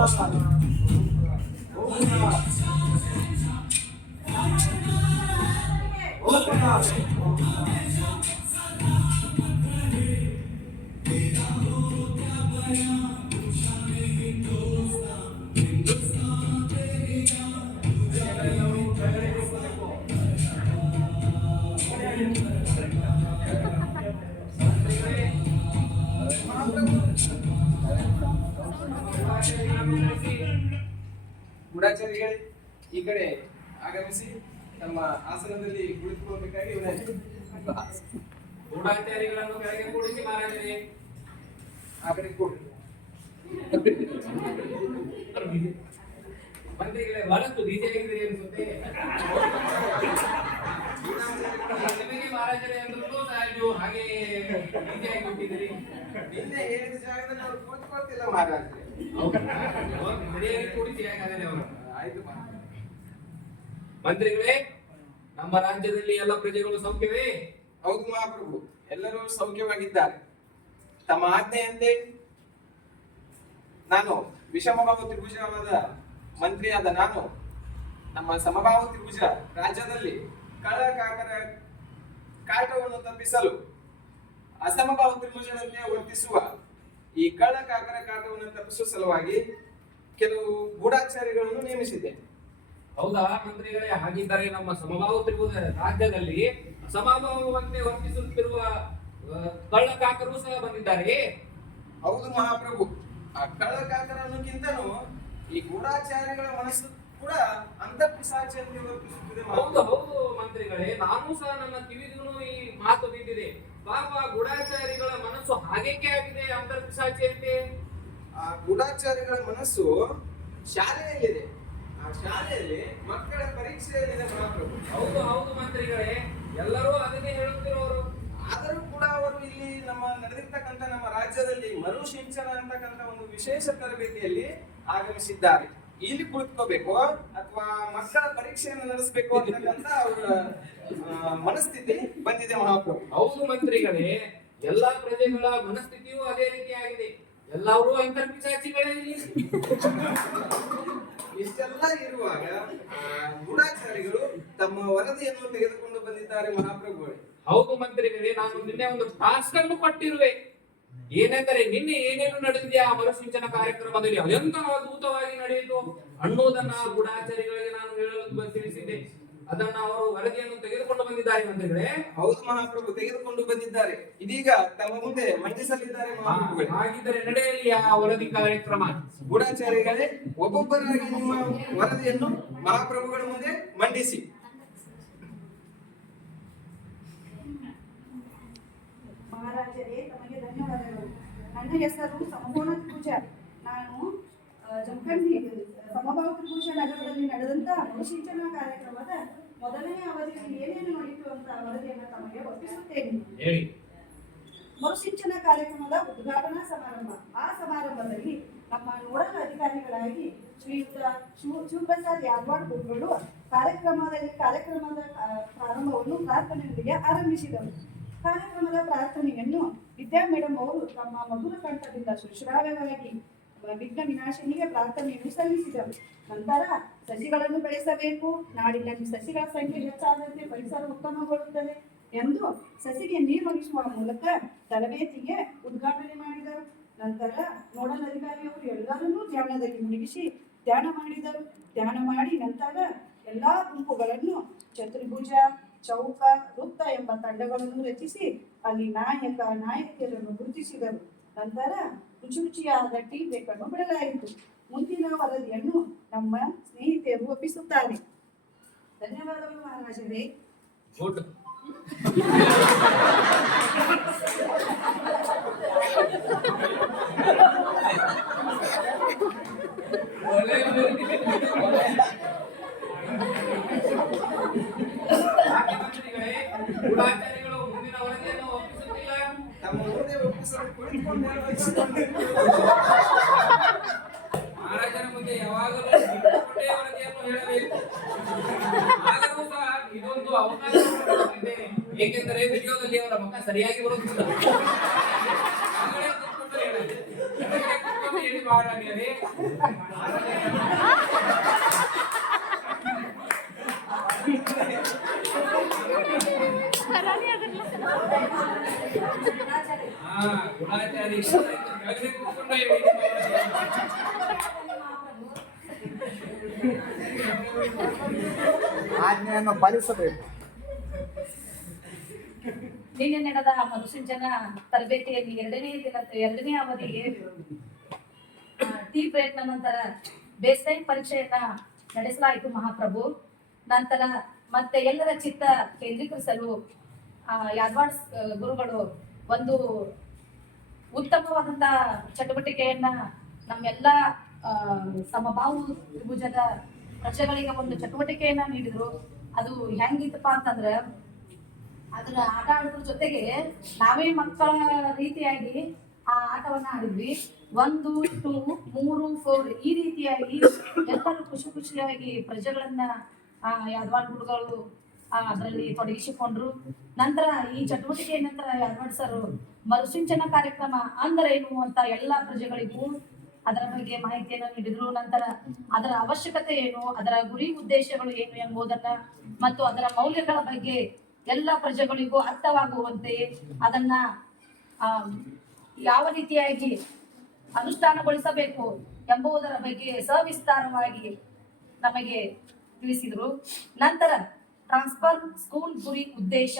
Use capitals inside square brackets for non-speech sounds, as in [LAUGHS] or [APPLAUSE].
Hospital Oh, my God. ಗೂಢಾಚಾರಿಗಳೇ ಈ ಕಡೆ ಆಗಮಿಸಿ ನಮ್ಮ ಆಸನದಲ್ಲಿ ಕುಳಿತುಕೊಳ್ಳಬೇಕಾಗಿ ಗೂಢಾಚಾರಿಗಳನ್ನು ಕೆಳಗೆ ಕೂಡಿಸಿ ಮಹಾರಾಜರೇ ಆ ಕಡೆ ಕೂಡಿ. ಮಂತ್ರಿಗಳೇ ಬಹಳಷ್ಟು ಡಿಜೆ ಆಗಿದ್ದೀರಿ ಅನ್ಸುತ್ತೆ. [LAUGHS] ಮಹಾರಾಜರೇ ಅಂದ್ರೂ ಸಹ ನೀವು ಹಾಗೆ ಆಗಿ ಬಿಟ್ಟಿದ್ದೀರಿ ನಿನ್ನೆ ಹೇಳಿದ ಜಾಗದಲ್ಲಿ ಅವ್ರು ಕೂತ್ಕೊಳ್ತಿಲ್ಲ ಮಹಾರಾಜರೇ. ಸರಿಯಾಗಿ ಕೂಡಿಸಿ ಹಾಗಾದರೆ ಅವರು. ಆಯ್ತು ಮಂತ್ರಿಗಳೇ ನಮ್ಮ ರಾಜ್ಯದಲ್ಲಿ ಎಲ್ಲ ಪ್ರಜೆಗಳು ಸೌಖ್ಯವೇ? ಹೌದು ಮಹಾಪ್ರಭು ಎಲ್ಲರೂ ಸೌಖ್ಯವಾಗಿದ್ದಾರೆ. ತಮ್ಮ ಆಜ್ಞೆಯಂತೆ ನಾನು ವಿಷಮಭಾವ ತ್ರಿಭುಜವಾದ ಮಂತ್ರಿಯಾದ ನಾನು ನಮ್ಮ ಸಮಭಾವ ತ್ರಿಭುಜ ರಾಜ್ಯದಲ್ಲಿ ಕಳ್ಳ ಕಾಕರ ಕಾಟವನ್ನು ತಪ್ಪಿಸಲು ಅಸಮಭಾವ ತ್ರಿಭುಜದಂತೆ ವರ್ತಿಸುವ ಈ ಕಳ್ಳ ಕಾಕರ ಕಾಟವನ್ನು ತಪ್ಪಿಸುವ ಸಲುವಾಗಿ ಕೆಲವು ಗೂಢಾಚಾರ್ಯಗಳನ್ನು ನೇಮಿಸಿದೆ ಹೌದಾ ಮಂತ್ರಿಗಳೇ? ಹಾಗಿದ್ದರೆ ನಮ್ಮ ಸಮಭಾವ ತ್ರಿಭುಜ ರಾಜ್ಯದಲ್ಲಿ ಸಮಭಾವವಂತೆ ವರ್ತಿಸುತ್ತಿರುವ ಕಳ್ಳ ಕಳ್ಳಕಾಕರು ಸಹ ಬಂದಿದ್ದಾರೆ. ಹೌದು ಮಹಾಪ್ರಭು. ಆ ಕಳ್ಳಕಾಕರ ಕಿಂತನೂ ಈ ಗೂಢಾಚಾರ್ಯಗಳ ಮನಸ್ಸು ಕೂಡ ಅಂತ ವರ್ತಿಸುತ್ತಿದೆ ಹೌದು. ಹೌದು ಮಂತ್ರಿಗಳೇ ನಾನು ಸಹ ನನ್ನ ಕಿವಿಗೂ ಈ ಮಾತು ಬಿದ್ದಿದೆ. ಪಾಪ ಗೂಢಾಚಾರಿಗಳ ಮನಸ್ಸು ಹಾಗೇಕೆ ಆಗಿದೆ ಅಂತರ್ಪಿಸಾಚಿಯಂತೆ ಆ ಗೂಢಾಚಾರಿಗಳ ಮನಸ್ಸು ಶಾಲೆಯಲ್ಲಿದೆ. ಆ ಶಾಲೆಯಲ್ಲಿ ಮಕ್ಕಳ ಪರೀಕ್ಷೆಯಲ್ಲಿದೆ ಮಹಾಪ್ರಭು ಹೌದು ಹೌದು ಮಂತ್ರಿಗಳೇ ಎಲ್ಲರೂ ಅದನ್ನೇ ಹೇಳುತ್ತಿರೋರು. ಆದರೂ ಕೂಡ ಅವರು ಇಲ್ಲಿ ನಮ್ಮ ನಡೆದಿರ್ತಕ್ಕಂಥ ನಮ್ಮ ರಾಜ್ಯದಲ್ಲಿ ಮರುಸಿಂಚನ ಅಂತಕ್ಕಂಥ ಒಂದು ವಿಶೇಷ ತರಬೇತಿಯಲ್ಲಿ ಆಗಮಿಸಿದ್ದಾರೆ. ಇಲ್ಲಿ ಕುಳಿತುಕೋಬೇಕು ಅಥವಾ ಮಕ್ಕಳ ಪರೀಕ್ಷೆಯನ್ನು ನಡೆಸಬೇಕು ಅಂತಕ್ಕಂಥ ಅವರ ಮನಸ್ಥಿತಿ ಬಂದಿದೆ ಮಹಾಪ್ರಭು. ಹೌದು ಮಂತ್ರಿಗಳೇ ಎಲ್ಲಾ ಪ್ರಜೆಗಳ ಮನಸ್ಥಿತಿಯೂ ಅದೇ ರೀತಿಯಾಗಿದೆ ಎಲ್ಲರೂ ಅಂತರ್ಪಿಸಾಚಿಗಳೇ ಇಲ್ಲಿ. ಇಷ್ಟೆಲ್ಲ ಇರುವಾಗ ಗೂಢಾಚಾರಿಗಳು ತಮ್ಮ ವರದಿಯನ್ನು ತೆಗೆದುಕೊಂಡು ಬಂದಿದ್ದಾರೆ ಮಹಾಪ್ರಭುಗಳೇ. ಹೌದು ಮಂತ್ರಿಗಳೇ ನಾನು ನಿನ್ನೆ ಒಂದು ಟಾಸ್ಕ್ ಅನ್ನು ಕೊಟ್ಟಿರುವೆ. ಏನೆಂದರೆ ನಿನ್ನೆ ಏನೇನು ನಡೆದಿದೆ ಆ ಮರುಸಿಂಚನ ಕಾರ್ಯಕ್ರಮದಲ್ಲಿ ಅದೆಂತ ಅದ್ಭುತವಾಗಿ ನಡೆಯಿತು ಅನ್ನೋದನ್ನ ಗೂಢಾಚಾರಿಗಳಿಗೆ ನಾನು ಹೇಳಲು ತಿಳಿಸಿದ್ದೆ ಅದನ್ನ ಅವರು ವರದಿಯನ್ನು ತೆಗೆದುಕೊಂಡು ಬಂದಿದ್ದಾರೆ ಮಂತ್ರಿಗಳೇ ಹೌದು ಮಹಾಪ್ರಭು ತೆಗೆದುಕೊಂಡು ಬಂದಿದ್ದಾರೆ. ಇದೀಗ ತಮ್ಮ ಮುಂದೆ ಮಂಡಿಸಲಿದ್ದಾರೆ ಹಾಗಿದ್ದರೆ ನಡೆಯಲಿ ಆ ವರದಿ ಕಾರ್ಯಕ್ರಮ. ಗೂಢಾಚಾರಿಗಳೇ ಒಬ್ಬೊಬ್ಬರಾಗಿ ನಿಮ್ಮ ವರದಿಯನ್ನು ಮಹಾಪ್ರಭುಗಳ ಮುಂದೆ ಮಂಡಿಸಿ. ಮಹಾರಾಜರೇ ತಮಗೆ ಧನ್ಯವಾದಗಳು. ನನ್ನ ಹೆಸರು ಸಂಪೂರ್ಣ ಪೂಜಾರಿ ನಾನು ಜಮಖಂಡಿ ಸಮಭಾವ ತ್ರಿಭುಜ ನಗರದಲ್ಲಿ ನಡೆದಂತಹ ಮರುಸಿಂಚನ ಕಾರ್ಯಕ್ರಮದ ಮೊದಲನೇ ಅವಧಿಯಲ್ಲಿ ಏನೇನು ನಡೆಯಿತು ಅಂತ ವರದಿಯನ್ನು ತಮಗೆ ಒಪ್ಪಿಸುತ್ತೇನೆ. ಮರುಸಿಂಚನ ಕಾರ್ಯಕ್ರಮದ ಉದ್ಘಾಟನಾ ಸಮಾರಂಭ. ಆ ಸಮಾರಂಭದಲ್ಲಿ ನಮ್ಮ ನೋಡಲ್ ಅಧಿಕಾರಿಗಳಾಗಿ ಶ್ರೀಯುತ ಶಿವ ಶಿವಪ್ರಸಾದ್ ಯಾದವಾಡ್ ಗುರುಗಳು ಕಾರ್ಯಕ್ರಮದಲ್ಲಿ ಕಾರ್ಯಕ್ರಮದ ಪ್ರಾರಂಭವನ್ನು ಪ್ರಾರ್ಥನೆಯೊಂದಿಗೆ ಆರಂಭಿಸಿದರು. ಕಾರ್ಯಕ್ರಮದ ಪ್ರಾರ್ಥನೆಯನ್ನು ವಿದ್ಯಾ ಮೇಡಮ್ ಅವರು ತಮ್ಮ ಮಧುರ ಕಂಠದಿಂದ ಸುಶ್ರಾವ್ಯವಾಗಿ ವಿಘ್ನ ವಿನಾಶನಿಗೆ ಪ್ರಾರ್ಥನೆಯನ್ನು ಸಲ್ಲಿಸಿದರು ನಂತರ ಸಸಿಗಳನ್ನು ಬೆಳೆಸಬೇಕು. ನಾಡಿನಲ್ಲಿ ಸಸಿಗಳ ಸಂಖ್ಯೆ ಹೆಚ್ಚಾದಂತೆ ಪರಿಸರ ಉತ್ತಮಗೊಳ್ಳುತ್ತದೆ ಎಂದು ಸಸಿಗೆ ನೀರುಣಿಸುವ ಮೂಲಕ ತರಬೇತಿಗೆ ಉದ್ಘಾಟನೆ ಮಾಡಿದರು. ನಂತರ ನೋಡಲ್ ಅಧಿಕಾರಿಯವರು ಎಲ್ಲರನ್ನೂ ಧ್ಯಾನದಲ್ಲಿ ಮುಳುಗಿಸಿ ಧ್ಯಾನ ಮಾಡಿದರು. ಧ್ಯಾನ ಮಾಡಿ ನಂತರ ಎಲ್ಲಾ ಗುಂಪುಗಳನ್ನು ಚತುರ್ಭುಜ, ಚೌಕ, ವೃತ್ತ ಎಂಬ ತಂಡಗಳನ್ನು ರಚಿಸಿ ಅಲ್ಲಿ ನಾಯಕ, ನಾಯಕಿಯರನ್ನು ಗುರುತಿಸಿದರು. ನಂತರ ರುಚಿ ರುಚಿಯಾದ ಟೀ ಬೇಕನ್ನು ಬಿಡಲಾಯಿತು. ಮುಂದಿನ ವರದಿಯನ್ನು ನಮ್ಮ ಸ್ನೇಹಿತೆಯರು ಒಪ್ಪಿಸುತ್ತಾರೆ. ಧನ್ಯವಾದಗಳು ಮಹಾರಾಜರೇ. ಗುಡ್ ಯಾಕೆ [LAUGHS] ಮಂತ್ರಿಗಳೇ ಗೂಢಾಚಾರಿಗಳು ಮುಂದಿನ ವರದಿಯನ್ನು ಒಪ್ಪಿಸುತ್ತಿಲ್ಲ ತಮ್ಮ ಮುಂದೆ ಒಪ್ಪಿಸಲು ಕುಳಿತುಕೊಂಡು ಹೇಳ್ಬೇಕು. ಮಹಾರಾಜನ ಮುಂದೆ ಯಾವಾಗಲೂ ಹೇಳಬೇಕು. ಸಹ ಇದೊಂದು ಅವಕಾಶ ಏಕೆಂದರೆ ವಿಡಿಯೋದಲ್ಲಿ ಅವರ ಮುಖ ಸರಿಯಾಗಿ ಬರುತ್ತಿಲ್ಲ. ಹೇಳಿ. ಆಜ್ಞೆಯನ್ನು ಪಾಲಿಸಬೇಕು. ನಿನ್ನೆ ನಡೆದ ಮನುಸಿಂಚನ ತರಬೇತಿಯಲ್ಲಿ ಎರಡನೇ ದಿನ, ಎರಡನೇ ಅವಧಿಗೆ ಟಿ ಬ್ರೇಕ್ನ ನಂತರ ಬೇಸ್ ಟೈಮ್ ಪರೀಕ್ಷೆಯನ್ನ ನಡೆಸಲಾಯಿತು ಮಹಾಪ್ರಭು. ನಂತರ ಮತ್ತೆ ಎಲ್ಲರ ಚಿತ್ತ ಕೇಂದ್ರೀಕರಿಸಲು ಯಾದವಾಡ್ ಗುರುಗಳು ಒಂದು ಉತ್ತಮವಾದಂತ ಚಟುವಟಿಕೆಯನ್ನ ನಮ್ಮೆಲ್ಲ ಸಮಬಾಹು ತ್ರಿಭುಜದ ಪ್ರಜೆಗಳಿಗೆ ಒಂದು ಚಟುವಟಿಕೆಯನ್ನ ನೀಡಿದ್ರು. ಅದು ಹೆಂಗಿತ್ತಪ್ಪ ಅಂತಂದ್ರ ಅದನ್ನ ಆಟ ಆಡೋದ್ರ ಜೊತೆಗೆ ನಾವೇ ಮಕ್ಕಳ ರೀತಿಯಾಗಿ ಆ ಆಟವನ್ನ ಆಡಿದ್ವಿ. ಒಂದು, ಟೂ, ಮೂರು, ಫೋರ್ ಈ ರೀತಿಯಾಗಿ ಎಲ್ಲರೂ ಖುಷಿ ಖುಷಿಯಾಗಿ ಪ್ರಜೆಗಳನ್ನ, ಆ ಯಾದವಾನ್ ಗುರುಗಳು ಅದರಲ್ಲಿ ತೊಡಗಿಸಿಕೊಂಡ್ರು. ನಂತರ ಈ ಚಟುವಟಿಕೆ ನಂತರ ಅಡ್ವಾಡ್ ಸರ್, ಮರುಸಿಂಚನ ಕಾರ್ಯಕ್ರಮ ಅಂದರೇನು ಅಂತ ಎಲ್ಲ ಪ್ರಜೆಗಳಿಗೂ ಅದರ ಬಗ್ಗೆ ಮಾಹಿತಿಯನ್ನು ನೀಡಿದ್ರು. ನಂತರ ಅದರ ಅವಶ್ಯಕತೆ ಏನು, ಅದರ ಗುರಿ ಉದ್ದೇಶಗಳು ಏನು ಎಂಬುದನ್ನ ಮತ್ತು ಅದರ ಮೌಲ್ಯಗಳ ಬಗ್ಗೆ ಎಲ್ಲ ಪ್ರಜೆಗಳಿಗೂ ಅರ್ಥವಾಗುವಂತೆ ಅದನ್ನ ಯಾವ ರೀತಿಯಾಗಿ ಅನುಷ್ಠಾನಗೊಳಿಸಬೇಕು ಎಂಬುದರ ಬಗ್ಗೆ ಸವಿಸ್ತಾರವಾಗಿ ನಮಗೆ ತಿಳಿಸಿದ್ರು. ನಂತರ ಟ್ರಾನ್ಸ್ಫರ್ ಸ್ಕೂಲ್ ಗುರಿ ಉದ್ದೇಶ